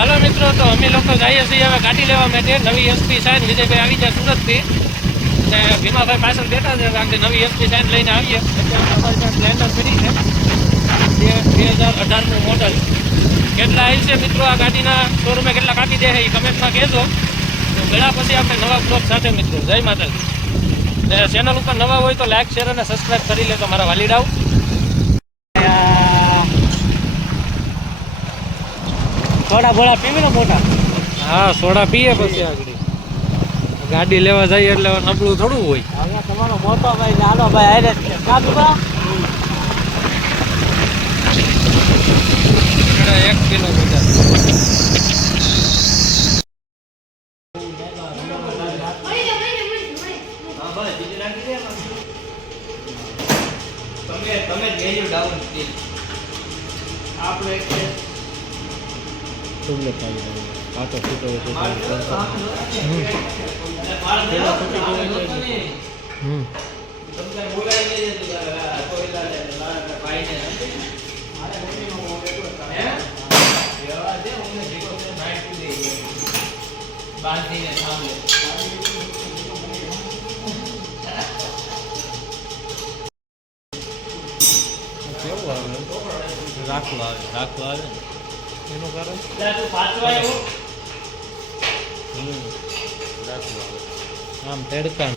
હાલો મિત્રો, તો અમે લોકો જઈએ છીએ હવે ગાડી લેવા માટે નવી એસપી સાઈન. વિજયભાઈ આવી જાય સુરતથી ને ભીમાભાઈ પાછળ બેઠા છે. આપણે નવી એસપી સાઈન લઈને આવીએ. અત્યારે અમારી ત્યાં સ્પ્લેન્ડર પડી છે 2018નું મોડલ. કેટલા આવી છે મિત્રો આ ગાડીના શોરૂમે, કેટલા કાપી દે છે એ કમેન્ટમાં કહેજો. તો ઘણા પછી આપણે નવા બ્લોગ સાથે મિત્રો. જય માતાજી. ને ચેનલ ઉપર નવા હોય તો લાઈક શેર અને સબસ્ક્રાઈબ કરી લેજો મારા વાલીડાઓ. સોડા બોડા પીવી ને મોટા. હા, સોડા પીએ પછી આગળ ગાડી લેવા જઈએ એટલે નબળું થોડું હોય. હવે તમારો મોટો ભાઈ નાનો ભાઈ આરે છે કાદુબા 1 કિલો બધા. તમે વેલ્યુ ડાઉન પ્લીઝ. આપણે तुमने खाई काटो फूटो રાખવા આવે એનું કારણ આમ તડકા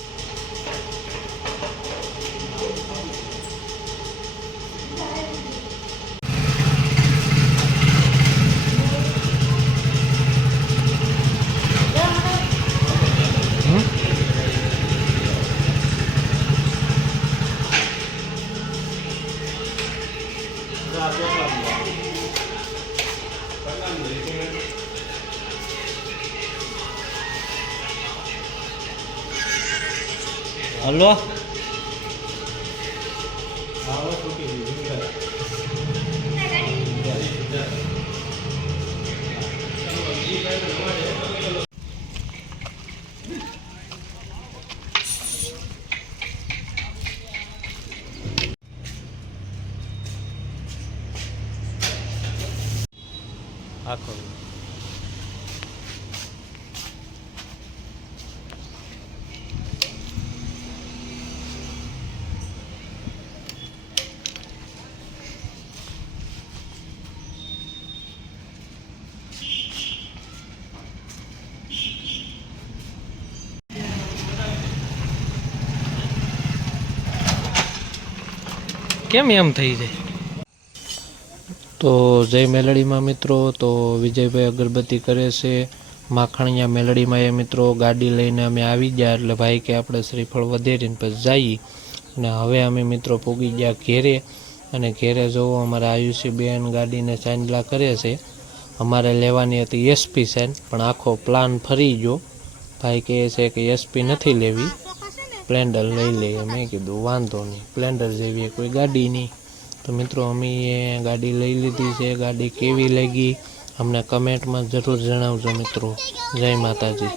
હલો આખો કેમ એમ થઈ જાય. તો જય મેલડીમાં મિત્રો. તો વિજયભાઈ અગરબત્તી કરે છે માખણિયા મેલડીમાં. એ મિત્રો ગાડી લઈને અમે આવી ગયા એટલે ભાઈ કે આપણે શ્રીફળ વધેરીને પછી જઈએ. અને હવે અમે મિત્રો પૂગી ગયા ઘેરે. અને ઘેરે જોવો અમારા આયુષી બેન ગાડીને ચાંદલા કરે છે. અમારે લેવાની હતી એસપી સાઈન પણ આખો પ્લાન ફરી ગયો. ભાઈ કહે છે કે એસપી નથી લેવી, સ્પ્લેન્ડર લઈ લઈએ. મેં કીધું વાંધો નહીં, સ્પ્લેન્ડર જેવી કોઈ ગાડી નહીં. તો મિત્રો અમે ગાડી લઈ લીધી છે. ગાડી કેવી લાગી અમને કમેન્ટમાં જરૂર જણાવજો મિત્રો. જય માતાજી.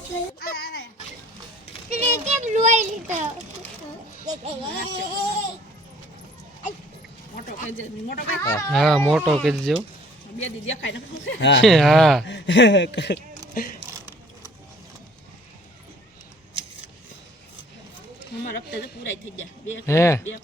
હા, મોટો કહેજો. હા અમારા હપ્તા તો પૂરા થઈ ગયા.